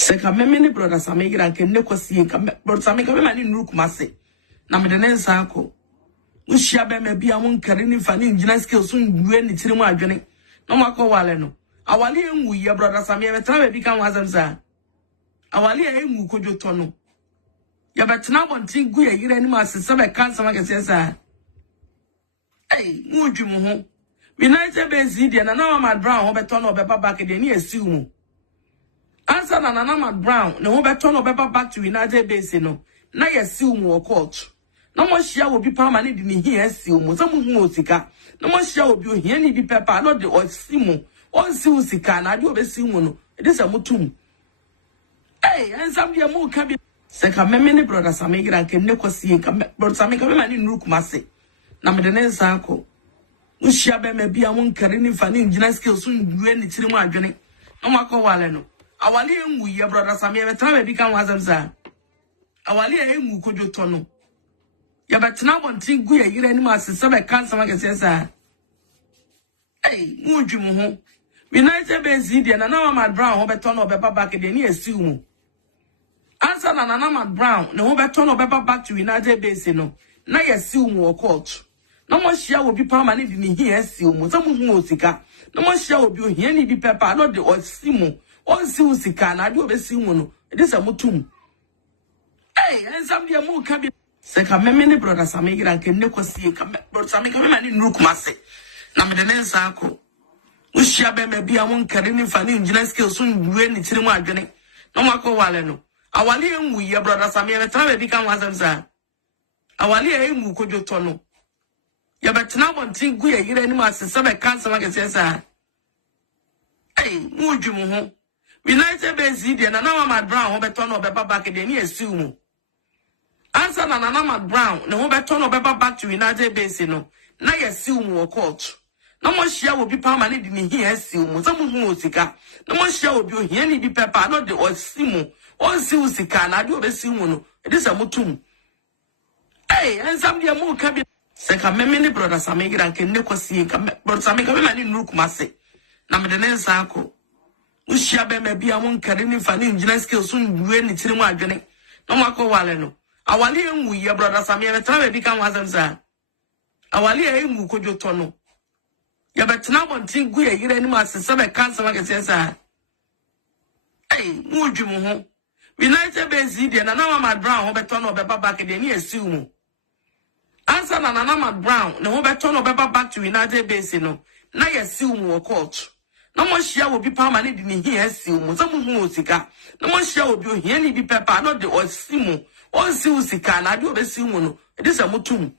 Seka many brothers are making and can never see but some make a man in Rook Massey. Namadan Sako. Ushabe may be among Karini Fanny, Jinaski soon when it's in my journey. No Marco Waleno. Awali we your brothers are never try to become Azamza. Awali who could you tono? Ya but now one thing good a year anymore since some cancer like a hey, Mujumo. We night a bezidian and now I'm at Brown, Beton or Pepper back again, yes, soon. Answer na Nana Brown, no better no better back to United Basin. Na yesium or court. No more share will be permanent in here, sium, some musica. No more share will be here, any be pepper, not the old simo, or siusica, and I do a simono. It is a mutum. Hey, and some dear more can be. Second, many brothers are making and can never see, but some make a man in Rook Massey. Namadan Sako. Ushabe may be among Karini Fanny, Jinaski soon when it's in my journey. No Marco Waleno. Awali we your brothers are never try to become Azamza. Awali who could you tono? Ya but now one thing good a year anymore since some cancer like a hey, Mujumo. We night a bezidian and now I'm at Brown, Beton or Pepper back again, yes, sumo. Answer na Nana Brown, no beton or Pepper back to United Basin. Na yes, sumo or court. No more share will be permanent in here, sumo, some musica. No more share will be here, any be pepper, not the old simo. All siusica, and I do a simono. It is a mutum. Hey, and some dear more can be. Second, many brothers are making and can never see, but some make a man in Rook Massey. Namadan Sako. Ushabe may be among Karini Fanny, Jinaski soon when it's in my journey. No Marco Waleno. Awali we your brothers are never try to become Azamza. Awali who could you tono? Ya but now one thing good a year anymore since some cancer like a hey, Mujumo. We night a bezidian and now I'm at Brown, Beton or Pepper back again, yes, sumo. Answer na Nana Brown, no beton or Pepper back to United Basin. Na yes, sumo or court. No more share will be permanent in here, sumo, some musica. No more share will be here, any be pepper, not the old simo, or siusica, and I do a simono. It is a mutum. Hey, and some dear more can be. Second, many brothers are making and can never see, but some make a man in Rook Massey. Namadan Sako. Ushabe may be among Karini Fanny, Jinaski soon when it's in my journey. No Marco Waleno. Awali we your brothers are never try to become Azamza. Awali who could you tono? Ya but now one thing good a year anymore since some cancer like a hey, Mujumo. We night a bezidian and now I'm at Brown, Beton or Pepper back again, yes, sumo. Answer na Nana Brown, no beton or Pepper back to United Basin. Na yes, sumo or court. No more share will be permanent in here, sumo, some musica. No more share will be here, any be pepper, not the old simo, or siusica, and I do a simono. It is a mutum.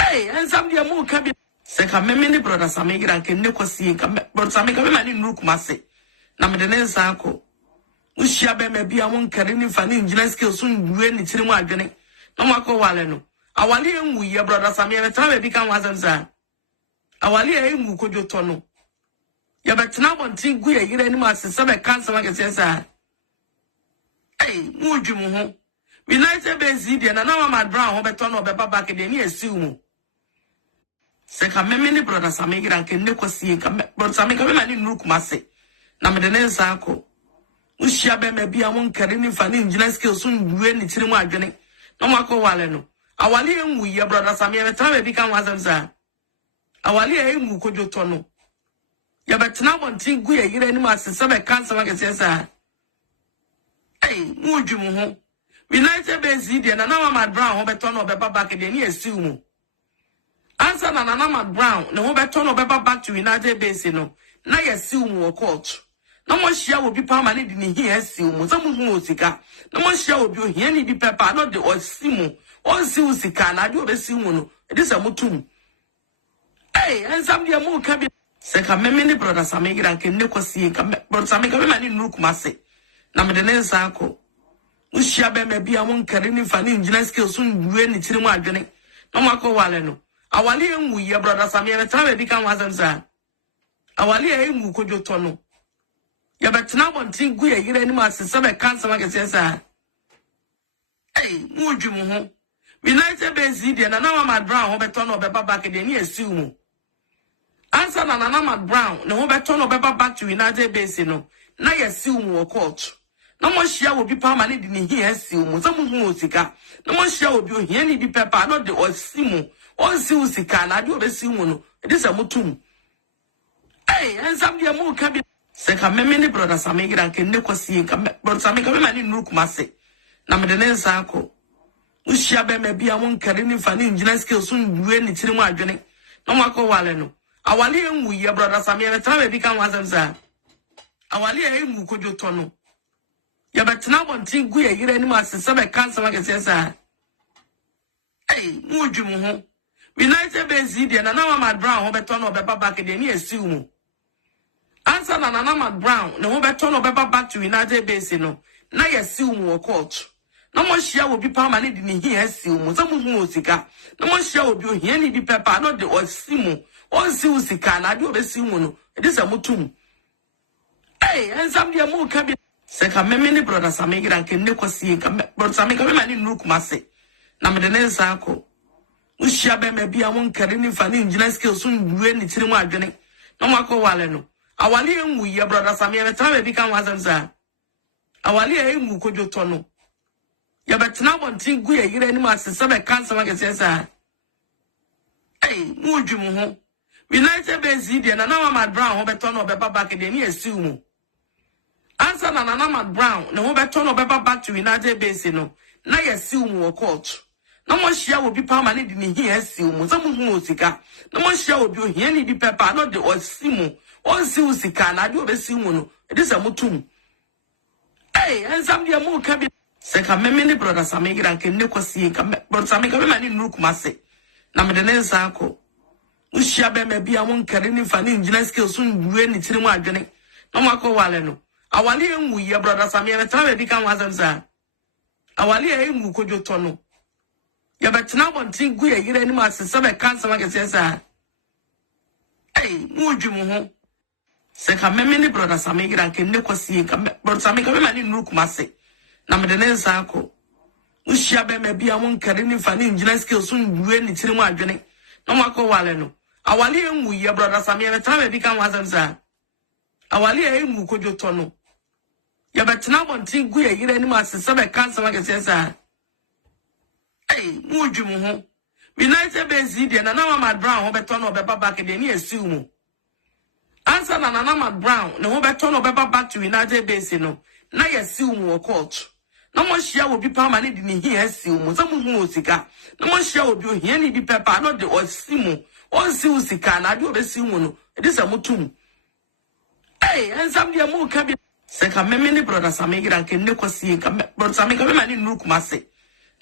Hey, and some dear more can be. Second, many brothers are making and can never see, but some make a man in Rook Massey. Namadan Sako. Ushabe may be among Karini Fanny, Jinaski soon when it's in my journey. No Marco Waleno. Awali we your brothers are never try to become Azamza. Awali who could you tono? Ya but now one thing good a year anymore since some cancer like a hey, Mujumo. We night a bezidian and now I'm at Brown, Beton or Pepper back again, yes, sumo. Second, many brothers are making and can never see, but some make a man in Rook Massey. Namadan Sako. Ushabe may be among Karini Fanny, Jinaski soon when it's in my journey. No Marco Waleno. Awali we your brothers are never try to become Azamza. Awali who could you tono? Ya but now one thing good a year anymore since some cancer like a hey, Mujumo. We night a bezidian and now I'm at Brown, Beton or Pepper back again, yes, sumo. Answer na Nana Brown, no beton or Pepper back to United Basin. Na yes, sumo or court. No more share will be permanent in here, sumo, some musica. No more share will be here, any be pepper, not the old simo, or siusica, and I do a simono. It is a mutum. Hey, and some dear more can be. Second, many brothers are making and can never see, but some make a man in Rook Massey. Namadan Sako. Ushabe may be among Karini Fanny, Jinaski soon when it's in my journey. No Marco Waleno. Awali we your brothers are never try to become Azamza. Awali who could you tono? Ya but now one thing good a year anymore since some cancer like a hey, Mujumo. We night a bezidian and now I'm at Brown, Beton or Pepper back again, yes, sumo. Answer na Nana Brown, no beton or Pepper back to United Basin. Na yes, sumo or court. na mo hia obi pa ma ne di ne hia si mu za mu hu osika na mo hia obi ohia ni bi pepa no de osimu onsi usika na de obesi mu no e de se mutum ensam de mu ka bi se ka meme ne brother Sammy gira ke ne kwasi ka brother Sammy ka me ma ni nuru kumase na me de ne nsa akọ uhia be ma bia mo nkare ni fa ni ngina skills nwe ni tiri mu adwene na mo akọ wale no awale enwu ye brother Sammy be tra be kan wasam sa awale enwu kojo to no ya betena bontin gu ye yire ni ma sese be kansa ma kese sa mu dwum ho United Base dia na Mama Brown ho beto no beba back de ni esi mu ansa na Mama Brown ne ho beto no beba back to United Base no na yesi mu court na mo hia obi pa ma ne di ni hia esi mu za mu hu osika na mo hia obi ohia ni bi pepa no de osimu onsi osika na de obesi mu no e de sa mutum ensam de mu ka bi se ka meme ni brother Sammy gira ke ne kwasi ka brother Sammy ka me ma ni nuru kumase na me de ne nsa akọ uhia be ma bia mo nkare ni fa ni ngina skills nwe ni tiri mu adwene na mo akọ wale no awale enwu ye brother Sammy be tra be kan wasam sa awale enwu kojo to no ya betena bontin gu ye yire ni ma sese be kansa ma kese sa mu dwum ho United Base dia na Mama Brown ho beto no beba back de ni esi mu ansa na Mama Brown ne ho beto no beba back to United Base no na yesi mu court na mo hia obi pa ma ne di ni hia esi mu za mu hu osika na mo hia obi ohia ni bi pepa no de osimu onsi osika na de obesi mu no e de sa mutum ensam de mu ka bi se ka meme ni brother Sammy gira ke ne kwasi ka brother Sammy ka me ma ni nuru kumase na me de ne nsa akọ uhia be ma bia mo nkare ni fa ni ngina skills nwe ni tiri mu adwene na mo akọ wale no awale enwu ye brother Sammy be tra be kan wasam sa awale enwu kojo to no ya betena bontin gu ye yire ni ma sese be kansa ma kese sa mu dwum ho se ka meme ni brother Sammy gira ke ne kwasi ka brother Sammy ka me ma ni nuru kumase na me de ne nsa akọ uhia be ma bia mo nkare ni fa ni ngina skills nwe ni tiri mu adwene na mo akọ wale no awale enwu ye brother Sammy be tra be kan wasam sa awale enwu kojo to no ya betena bontin gu ye yire ni ma sese be kansa ma kese sa mu dwum ho United Base dia na Mama Brown ho beto no beba back de ni esi mu ansa na Mama Brown ne ho beto no beba back to United Base no na yesi mu court na mo hia obi pa ma ne di ni hia esi mu za mu hu osika na mo hia obi ohia ni bi pepa no de osimu onsi osika na de obesi mu no e de sa mutum ensam de mu ka bi se ka meme ni brother Sammy gira ke ne kwasi ka brother Sammy ka me ma ni nuru kumase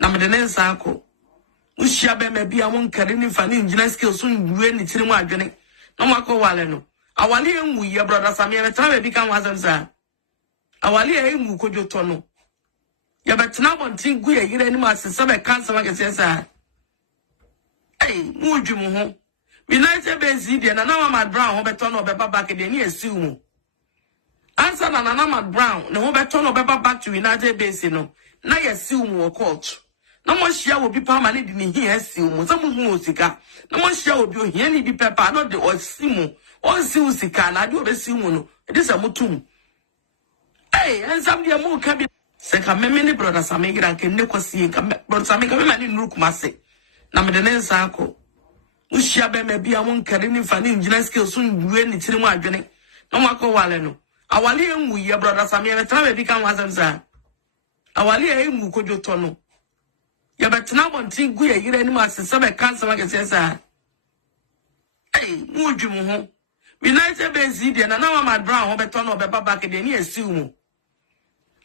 na me de ne nsa akọ uhia be ma bia mo nkare ni fa ni ngina skills nwe ni tiri mu adwene na mo akọ wale no awale enwu ye brother Sammy be tra be kan wasam sa awale enwu kojo to no ya betena bontin gu ye yire ni ma sese be kansa ma kese sa mu dwum ho United Base dia na Mama Brown ho beto no beba back de ni esi mu ansa na Mama Brown ne ho beto no beba back to United Base no na yesi mu court na mo hia obi pa ma ne di ni hia esi mu za mu hu osika na mo hia obi ohia ni bi pepa no de osimu onsi osika na de obesi mu no e de sa mutum ensam de mu ka bi se ka meme ni brother Sammy gira ke ne kwasi ka brother Sammy ka me ma ni nuru kumase na me de ne nsa akọ uhia be ma bia mo nkare ni fa ni ngina skills nwe ni tiri mu adwene na mo akọ wale no awale enwu ye brother Sammy be tra be kan wasam sa awale enwu kojo to no ya betena bontin gu ye yire ni ma sese be kansa ma kese sa mu dwum ho United Base dia na Mama Brown ho beto no beba back de ni esi mu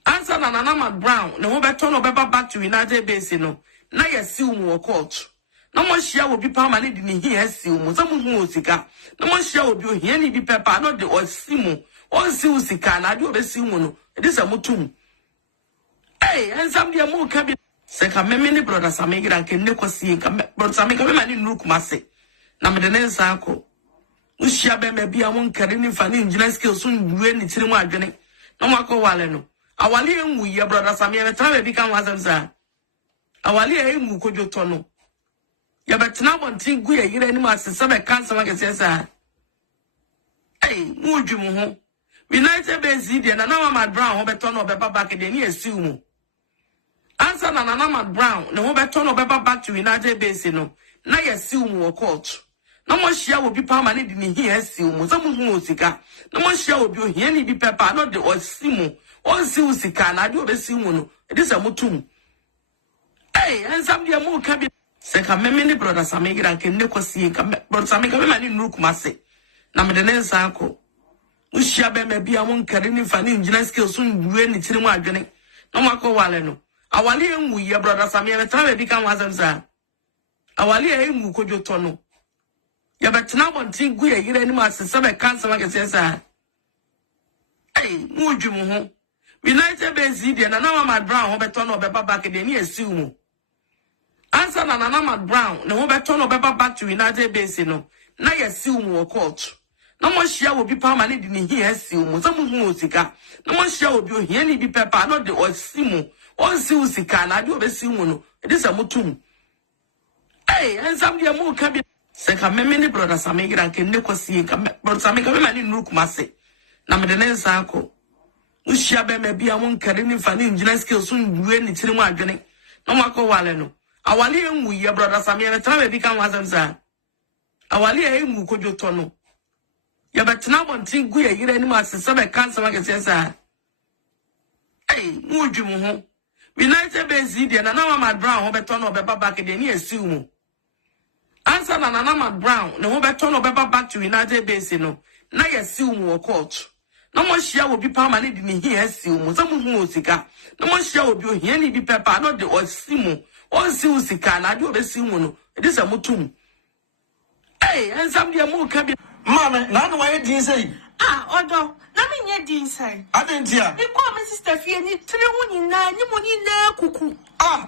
ansa na Mama Brown ne ho beto no beba back to United Base no na yesi mu court na mo hia obi pa ma ne di ni hia esi mu za mu hu osika na mo hia obi ohia ni bi pepa no de osimu onsi osika na de obesi mu no e de sa mutum ensam de mu ka bi se ka meme ni brother Sammy gira ke ne kwasi ka brother Sammy ka me ma ni nuru kumase na me de ne nsa akọ uhia be ma bia mo nkare ni fa ni ngina skills nwe ni tiri mu adwene na mo akọ wale no awale enwu ye brother Sammy be tra be kan wasam sa awale enwu kojo to no ya betena bontin gu ye yire ni ma sese be kansa ma kese sa mu dwum ho United Base there na Mama Brown ho beto no beba back de ni esiu mu. Answer na Mama Brown ne ho beto no beba back to United Base no. Na yesiu mu wo court. Na mo hia wo bi pa ma ne di ni hia esiu mu. Samu hu osika. Na mo hia wo bi ohia ni bi pepa no de osimu. Onsi usika na de obesiu mu no. E dis amutum. Hey, ansam dia mu ka bi se ka meme ni brother Sammy gira ke ne kwasi ka brother Sammy ka me mani nuru kumase. Na me de ne nsa akọ. Ushia be me bia won kare ni fa ni engineer skills so nwe ni tiri mu adwene no makọ wale no awale enwu ye brother Sammy be tara be kan wasem sa awale enwu kojo to no ye be tena bontin gu ye yire ni ma sese be kan sama ke sa mu dwum ho United Base there na Mama Brown ho be to no be back de ni esiu mu answer na Mama Brown ne ho be to no be back to United Base no na yesiu mu court. Na mo hia wo bi pa ma ne di ni hia siu mu samu hu osika na mo hia wo bi ohia ni bi pepa no de osimu onsi osika na de obesiu mu no e dis amutum ensam de mu ka bi se ka meme ni brother Sammy gira ke ne kwasi ka brother Sammy ka me mani nuru kumase na me de ne nsa akọ ushia be me bia won kare ni fa ni engineer skills so nwe ni tiri mu adwene na makọ wale no awale enwu ye brother Sammy be tara be kan wasam sa awale enwu kojo to no ya betena bontin gu ye yire ni ma sese be cancer ma kese sa mu dwum ho United Base there na Mama Brown ho beto no be back de ni esiu mu answer na Mama Brown ne ho beto no be back to United Base no na yesiu mu court. Na mo hia wo bi pa ma ne di ni hia esiu mu samu hu osika na mo hia wo bi ohia ni bi pepa no de osimu onsi osika na de obesiu mu no e dis amutum ensam de mu ka bi Mama, na no why din say? Odo, na me nye din say. Adentia. Me call my sister fie ni tire hu nyina, ni mo nyina kuku.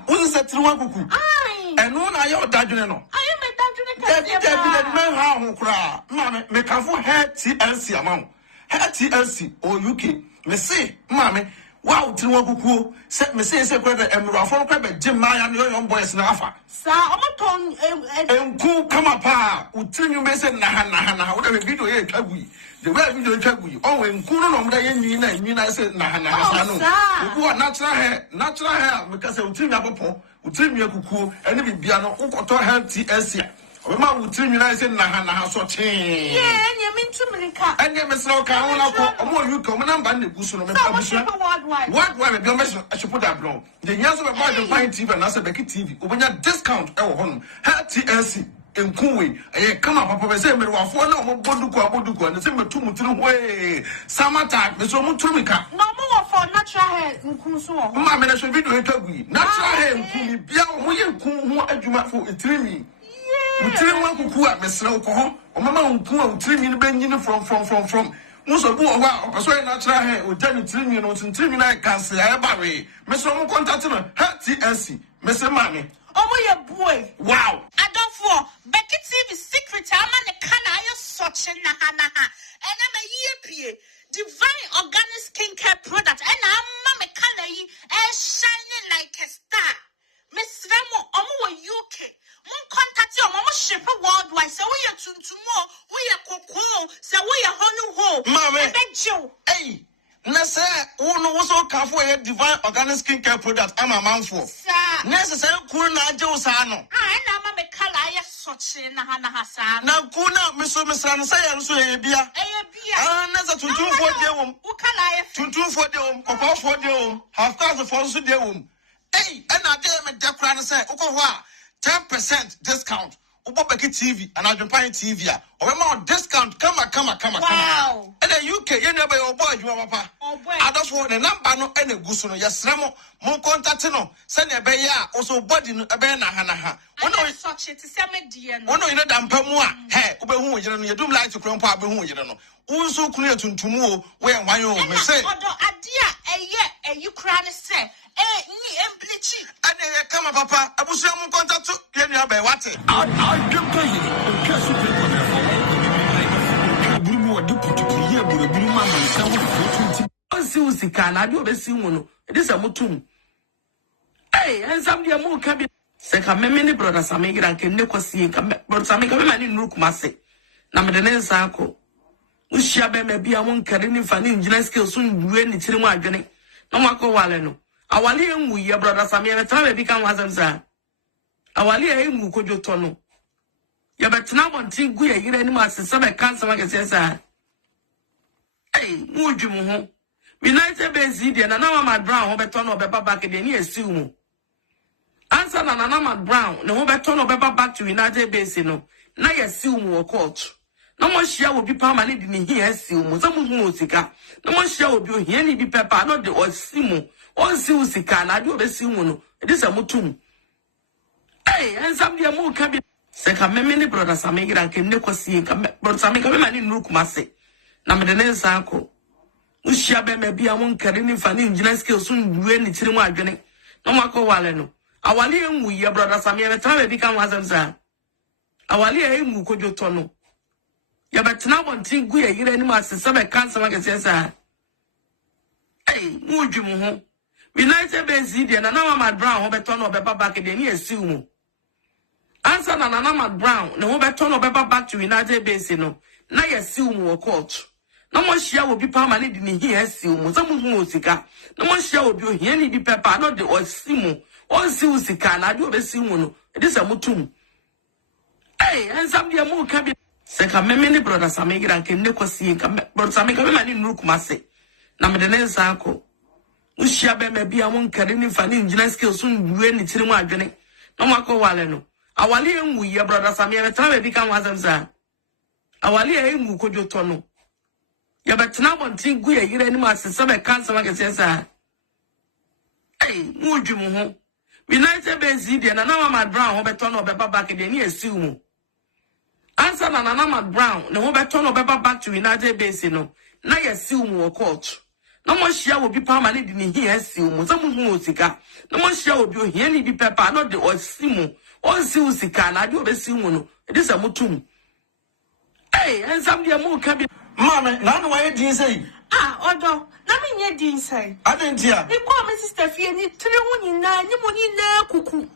Who say tire hu kuku? Ai. Eno na ye odadwene no. Aye me dadwene ka. David man ha ho kra. Mama, me kafo hair TLC amount. Hair TLC or UK. Me say, mama, wow, tire hu kuku. Say me say kra be emrafo kra be Jim Maya no young boys na afa. Sa omoton enku kama pa utrinyu me say na wo da video ye twagui the way video twagui on enku no mo da ye nwina say na sa no obu natural hair because utrinyu apopo utrinyu akukuo ene bibia no ukoto health TLC obema utrinyu na say na so chen enye mintumrika enye mesra ka ho na ko omo UK omo number na gu so no me pa busu worldwide be o meso ashopo da blog the nyaso be buy the fine TV na say Becky TV obenya discount e wo hono health TLC enkuwe kama papa be say mere wafo na omo boduko na say metu mutiri hoe samata me so mutumika no mo wafo natural hair nku so ho ma me na so video etagui natural hair nku bia omo ye nku ho adwuma fo etirimi mutiri wa kuku a mesra ko ho omama nku a utirimi ne banyini from muso bu owa opeso natural hair o tani tirimi no tirimi na cancer ya bawe mesra mo contact no TLC mesra mame omo ye boy wow adofo Becky TV secret ama ne kana ayo soche na ha ena me ye pie divine organic skincare product ena ama me kana yi shining like a star Miss Remo omo wo UK mon contact you omo ship worldwide say we ya tuntumo we ya kokoo say we ya honu ho mame bejo hey na say wo so kafo ye divine organic skincare product ama manfo na say kuru na age wo sa no na ama me kala ya soche na ha sa na ku na meso mesra no say ya so ye bia na say tuntumfo de wom wo kala ya tuntumfo de wom kokofo de wom half class for so de wom hey and I dey me dekra no say uko ho a 10% discount ubo Becky TV and Adwenepahene TV a obema discount kama wow and the UK you know be obo adwuma papa adofo the number no ene guso no yesre mo mon contact no se na be ya also body no be na ha wono such it se me die no wono ine dampa mu a he obehu yire no yedum light kro mpo abehu yire no unso kunu etuntumu o we hwan o me say odo ade a eye kra ne se ni emblechi ade kama papa abusu mon contact ye nua be wate Adwenepahene okasu pe ko na fo buru wo di putupu ye buru ma mansa wo onsi usika na de obesi mu no e dis amutum ensam de mu ka bi se ka meme ni brother Sammy gira ke ne kwasi ka brother Sammy ka me mani nuru kumase na me de ne nsa akọ Ushia be me bia won kare ni fa ni ngina skills so nwe ni tiri mu adwene. No mako wale no. Awale enwu ye brother Sammy be try be kan wasam sa. Awale enwu kojoto no. Ya betena bontin gu ye yire ni ma sesa be kan sama kese sa. Hey, mu dwum ho. United Base dia na Mama Brown ho beto no beba back de ni esiw mu. Answer na Mama Brown ne ho beto no beba back to United Base no. Na yesiw mu wo court. Na mo hia obi pa ma ne di ni hia esiw mu. Samu hu osika. Na mo hia obi ohia ni bi pepa no de osimu. Onsiw sika na ade obesiw mu no. Edi sa mutum. Hey, ansam dia mu ka bi se ka meme ni brother Sammy gira kem ne kwasi ka brother Sammy ka me ma ni nuru kumase. Na me de ne nsa akọ. Ushia be me bia won kare ni fa ni ngina skills so nwe ni tiri mu adwene. No mako wale no. Awale enwu ye brother Sammy be try be kan wasam sa. Awale enwu kojoto no. Ya betena bontin gu ye yire ni ma sesa be kan sama kese sa. Hey, mu dwum ho. United Base dia na Mama Brown ho beto no beba back de ni esiw mu. Answer na Mama Brown ne ho beto no beba back to United Base no. Na yesiw mu wo court. Na mo hia obi pa ma ne di ni hia esiw mu. Samu hu osika. Na mo hia obi ohia ni bi pepa no de osimu. Onsiw sika na ade obesiw mu no. Edi sa mutum. Hey, ansam dia mu ka bi se ka meme ni brother Sammy gira kem ne kwasi ka brother Sammy ka me ma ni nuru kumase. Na me de ne nsa akọ. Ushia be me bia won kare ni fa ni ngina skills so nwe ni tiri mu adwene. No mako wale no. Awale enwu ye brother Sammy be try be kan wasam sa. Awale enwu kojoto no. Ya betena bontin gu ye yire ni ma sesa be kan sama kese sa. Hey, mu dwum ho. United Base dia na Mama Brown ho beto no beba back de ni esiw mu. Answer na Mama Brown ne ho beto no beba back to United Base no. Na yesiw mu wo court. Na mo hia obi pa ma ne di ni hia esiw mu. Samu hu osika. Na mo hia obi ohia ni bi pepa no de osimu. Onsiw sika na ade obesiw mu no. Edi sa mutum. Hey, ensam dia mu ka bi Mama, na no why din say? Odo, na me nye din say. Adentia. Ni kwa me sister fie ni tiri hu nyina, ni mo nyina kuku.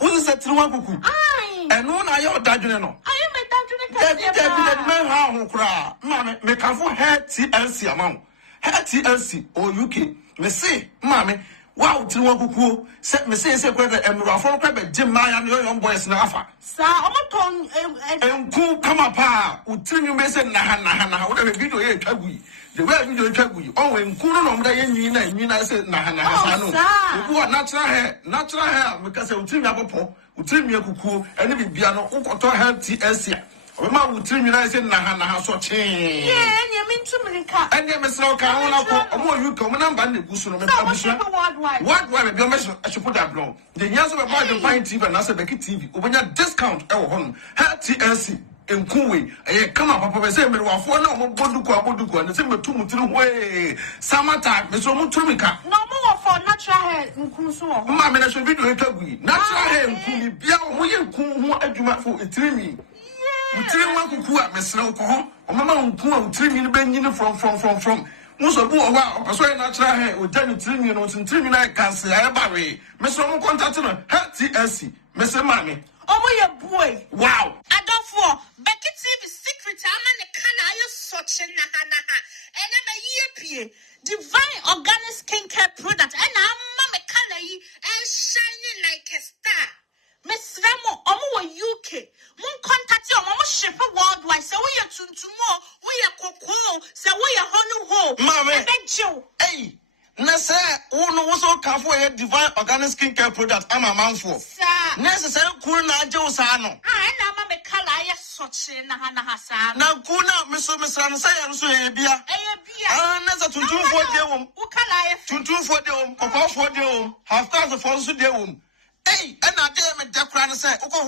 Who say tiri hu kuku? Ai. Eno na ye odadwene no. Ayo me dadwene ka. David men ha ho kra. Mama, me kafo hair TLC amount. Hair TLC or UK. Me say, mama, wow, tiri hu kuku. Me say kwa the emrafo kwa be Jim Maya no young boys na afa. Sa, omoton Enku kama pa, utiri nyumbe se na wo da video ye twagui. The way video twagui. Oh, enku no omda ye nyina se na sa no. Obu wa natural hair because utiri nyabopo, utiri miekuku, ene bibia no ukoto hair TLC. Obema utiri nyina se na so che. enye mintumrika. Ene mesra ka ho na ko, omo UK, omo namba na gusu no me abusua. Worldwide be o measure I should put that blow. The years of about the fine TV and say Becky TV. Obenya discount e wo hono. Ha TLC enkuwe. E kama papa be say me wafo na omo boduko na say me tumutiri hoe. Samata me so mutumika. No mo for natural hair nku so ho. Ma me na so video e tagui. Natural hair nku bia omo ye nku ho adwuma fo etirimi. Utiri nwa kuku a mesra ko ho. Omama nku a utiri ni be nyine from. Muso bu owa so e natural hair o tani trimi no trimi na cancer ya bare me so mo contact no TLC me se mame Omo ye boy. Wow. Adofo, Becky TV secret ama ne kana ayo soche na ha. Ene me ye pie. Divine organic skincare product. Ena ama me kana yi and shining like a star. Miss Remo, omo wa UK. Mon contact you, omo ship worldwide. So we are tuntumo, we are koko, so we are honu ho. Mame. Hey. Na say no wo so ka for divine organic skincare product ama manfo. Sir. Necessary cool na aje wo sa no. Na ama me kala ya soche na ha sa. Na cool na me so mesra no say ya so e bia. Na za tuntumfo de wom. Wo kala ya tuntumfo de wom, kokofo de wom, half class for so de wom. Hey, and I dare me declare and say, okay,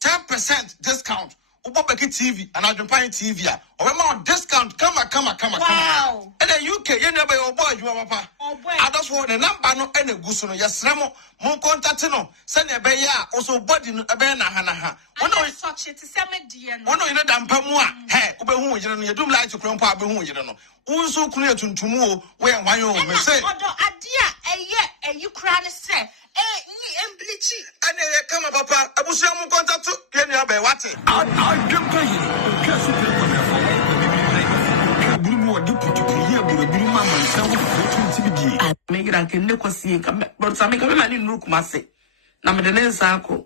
10% discount. Ubo Becky TV and Adwenepahene TV. Or more discount. Come. Wow. And the UK, you never your boy, you papa. Oh boy. I just want a number no any gusuno. Yes, Remo, Mon contatino. Send a beya, also body no a bena hanaha. One of such it is a median. One of you dampamua. Hey, Ube who you don't like to grandpa, who you don't know. Also clear to tomorrow where my own may say. Although a dear, a Ukraine say. And come up, papa. I was your contact to get your bay. What's it? Adwenepahene, me gira ke ne kwasi ka but Sammy ka me mani nuru kuma se na me de ne nsa akọ